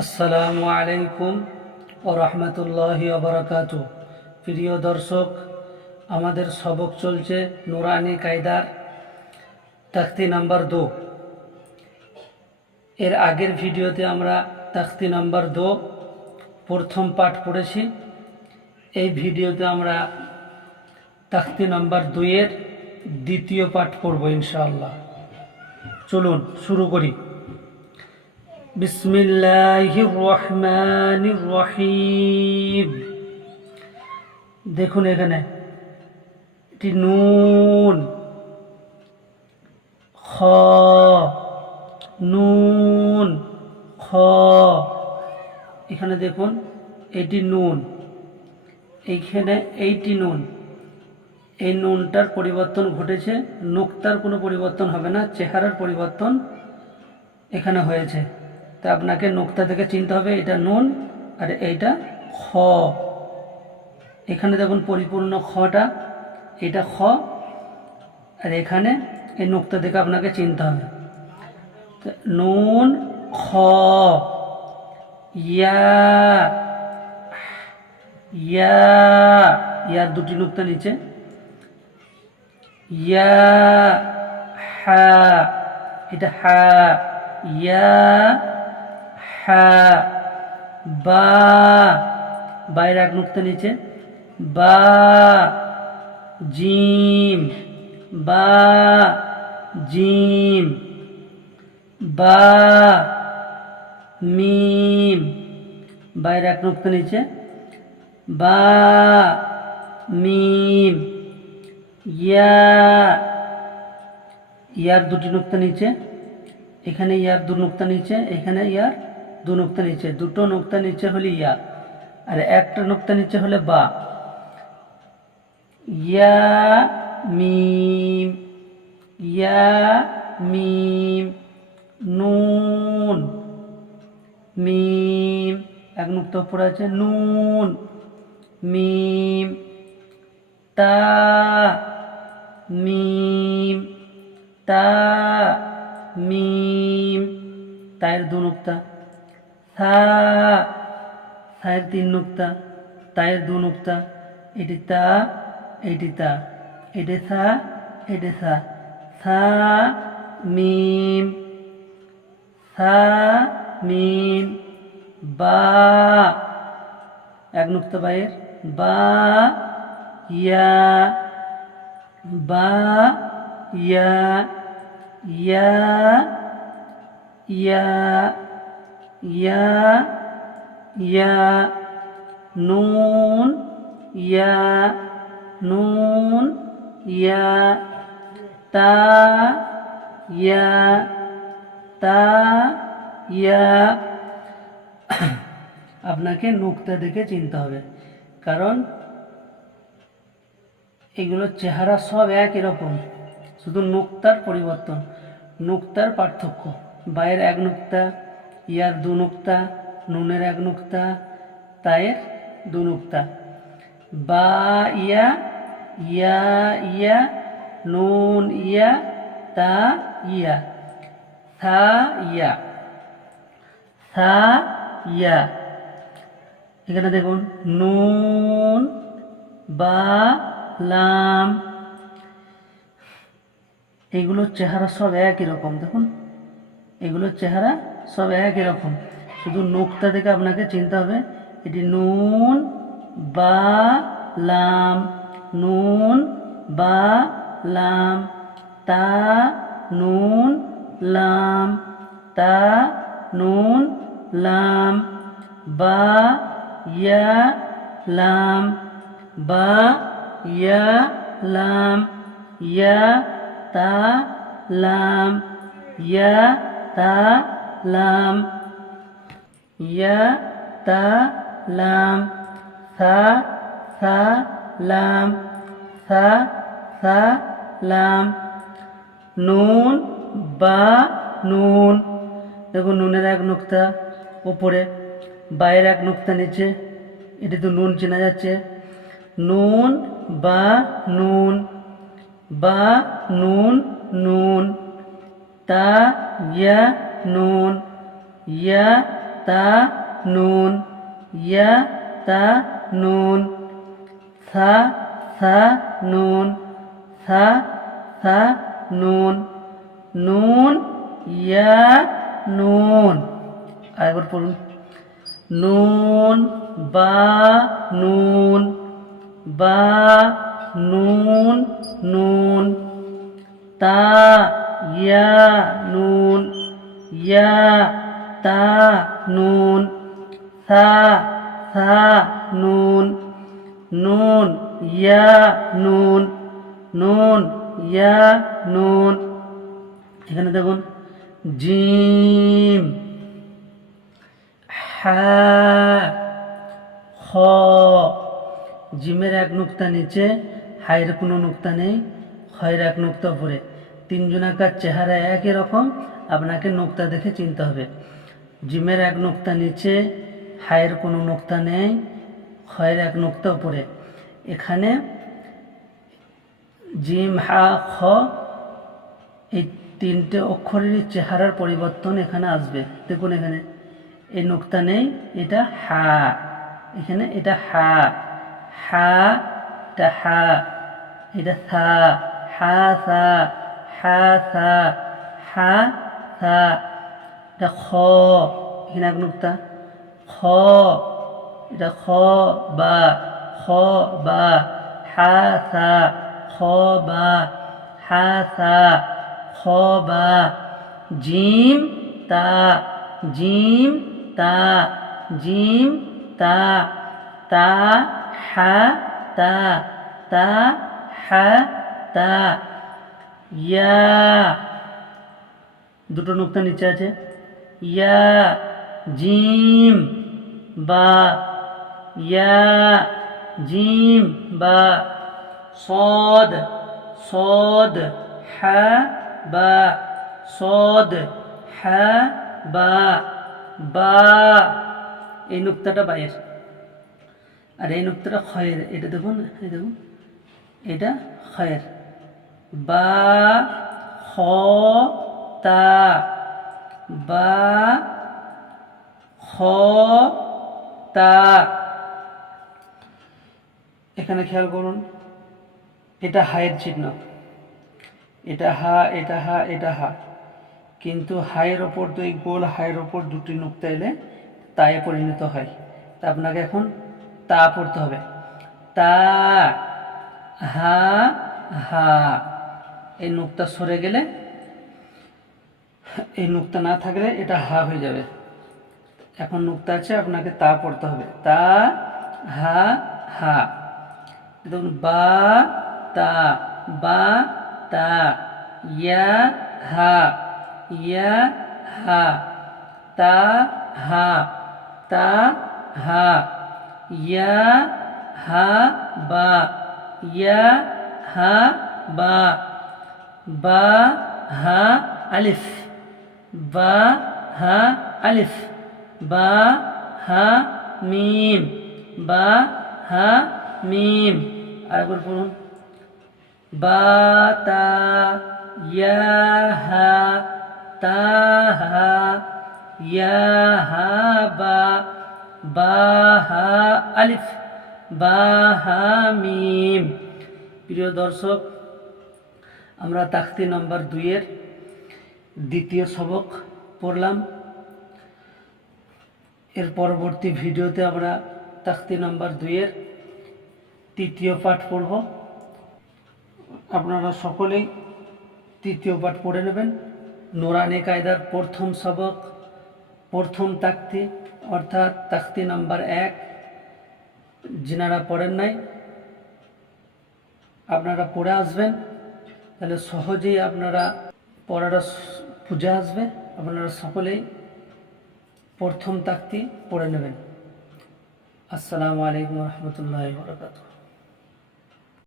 আসসালামু আলাইকুম ও রহমতুল্লাহি অবরাকাতু প্রিয় দর্শক, আমাদের সবক চলছে নুরানি কায়দার তাখতি নাম্বার দু। এর আগের ভিডিওতে আমরা তাখতি নাম্বার দু প্রথম পাঠ পড়েছি। এই ভিডিওতে আমরা তাখতি নাম্বার দুইয়ের দ্বিতীয় পাঠ পড়ব ইনশাআল্লাহ। চলুন, শুরু করি। بسم الله الرحمن الرحيم দেখুন এখানে এটি নুন খ নুন খ এখানে দেখুন এটি নুন এইখানে এইটি নুন এই নুনটার পরিবর্তন ঘটেছে নোক্তার কোনো পরিবর্তন হবে না চেহারার পরিবর্তন এখানে হয়েছে তা আপনাকে নোক্তা থেকে চিনতে হবে, এটা নুন আর এইটা খ। এখানে দেখুন পরিপূর্ণ খটা, এটা খ, আর এখানে এই নোক্তা থেকে আপনাকে চিনতে হবে। নুন, খ, ইয়া ইয়া, ইয়ার দুটি নোক্তা নিচে। ইয়া, হা, এটা হা, ইয়া হা, বা, বাইরে এক নুক্তা নিচে, বা, জিম বা জিম, বা, মিম, বাইরে এক নুক্তা নিচে, বা, মিম, ইয়া, ইয়ার দুটি নুক্তা নিচে, এখানে ইয়ার দু নুক্তা নিচে, এখানে ইয়ার দু নুক্তা নিচে, দুটো নুক্তা নিচে হলে ইয়া, আর একটা নুক্তা নিচে হলে বা। ইয়া, মিম ইয়া, মিম, নুন, মিম, এক নুক্তা উপরে আছে, নুন, মিম, তা মিম তা, মিম তায়ের দু নুক্তা। থা থায়ের তিন নুক্তা তায়ের দু নুক্তা, এটি তা এটি তা, এটি থা এটি থা থা মিম, সা, মিম, বা, এক নুক্তা বাইয়ের বা, ইয়া বা, ইয়া ইয়া ইয়া ইয়া ইয়া নুন ইয়া নুন ইয়া তা ইয়া তা ইয়া আপনাকে নুক্তা দেখে চিনতে হবে। কারণ এগুলোর চেহারা সব একই রকম। শুধু নুক্তার পরিবর্তন, নুক্তার পার্থক্য। বায়ের এক নুক্তা ইয়ার দু নুক্তা, নুনের এক নুক্তা, তায়ের দু নুক্তা। বা ইয়া ইয়া ইয়া, নুন, ইয়া, তা, ইয়া। থা ইয়া। থা, ইয়া। এখানে দেখুন, নুন, বা, লাম। এগুলোর চেহারা সব একই রকম, দেখুন। এগুলোর চেহারা সব একই রকম। শুধু নোকতা থেকে আপনাকে চিনতে হবে, এটি নুন বা লাম। নুন বা লাম। তা নুন লাম। তা নুন লাম। বা ইয়া লাম। বা ইয়া লাম। ইয়া তা লাম। ইয়া তা লাম ইয়া তা লাম সা সা লাম সা সা লাম নুন বা নুন দেখুন নুনের এক নুক্তা উপরে বাইরের এক নুক্তা নিচে, এটি তো নুন চেনা যাচ্ছে। নুন বা নুন বা নুন নুন তা ইয়া নুন ইয়া তা নুন ইয়া তা নুন সা সা নুন সা সা নুন নুন ইয়া নুন আরেকবার পড়ুন। নুন বা নুন বা নুন নুন তা ইয়া নুন ইয়া, তা, নুন, সা সা, নুন নুন, ইয়া, নুন নুন, ইয়া, নুন। এখানে দেখুন, জিম, হা, খ। জিমের এক নুক্তা নিচে হাইয়ের কোনো নুক্তা নেই, খয়ের এক নুক্তা উপরে। তিনজনাকার চেহারা একই রকম, আপনাকে নুক্তা দেখে চিনতে হবে। জিমের এক নুক্তা নিচে হাইয়ের কোনো নুক্তা নেই, খয়ের এক নুক্তা উপরে। এখানে জিম, হা, খ, এই তিনটে অক্ষরের চেহারার পরিবর্তন এখানে আসবে। দেখুন এখানে, এই নোক্তা নেই, এটা হা। এখানে এটা হা। হা, এটা হা। এটা সা হা সা হা সা হা, সা, এটা খ, এখানে এক নোক্তা খ, এটা খ, বা খ, বা হা সা খ, বা হা সা খ, বা, জিম, তা জিম তা জিম, তা তা, হা, তা তা, হা, তা ইয়া দুটো নুক্তা নিচে আছে ইয়া জিম বা ইয়া জিম বা صاد صاد ح با صاد ح বা বা এই নুক্তাটা বাইয়ের আর এই নুক্তাটা খয়ের এটা দেখুন এই দেখুন এটা খয়ের বা খ তা। বা খ তা। এখানে খেয়াল করুন, এটা হায়ের চিহ্ন। এটা হা এটা হা এটা হা। কিন্তু হায়ের ওপর এই গোল, হায়ের ওপর দুটি নুক্তা এলে তায়ে পরিণত হয়। তা আপনাকে এখন তা পড়তে হবে। তা, হা হা। এই নুক্তা সরে গেলে, এই নুক্তা না থাকলে এটা হা হয়ে যাবে। এখন নুক্তা আছে, আপনাকে তা পড়তে হবে। তা, হা হা। দেখুন, বা, তা বা, তা, ইয়া, হা ইয়া, হা, তা হা তা, হা, ইয়া, হা, বা, ইয়া, হা, বা। বা হা আলিফ বা হা আলিফ বা হা মিম বা হা মিম আরেকবার পড়ুন। বা তা ইয়া হা তা হা ইয়া হা বা বা হা আলিফ বা হা মিম প্রিয় দর্শক আমরা তাখতি নম্বর দুইয়ের দ্বিতীয় সবক পড়লাম। এর পরবর্তী ভিডিওতে আমরা তাখতি নম্বর দুইয়ের তৃতীয় পাঠ পড়ব। আপনারা সকলেই তৃতীয় পাঠ পড়ে নেবেন। নোরানি কায়দার প্রথম সবক, প্রথম তাক্তি অর্থাৎ তাক্তি নাম্বার এক। যিনারা পড়েন নাই, আপনারা পড়ে আসবেন। তাহলে সহজেই আপনারা পড়াটা পুজো আসবে। আপনারা সকলেই প্রথম তাকতি পড়ে নেবেন। আসসালামু আলাইকুম রহমতুল্লাহ বরকাতুহ।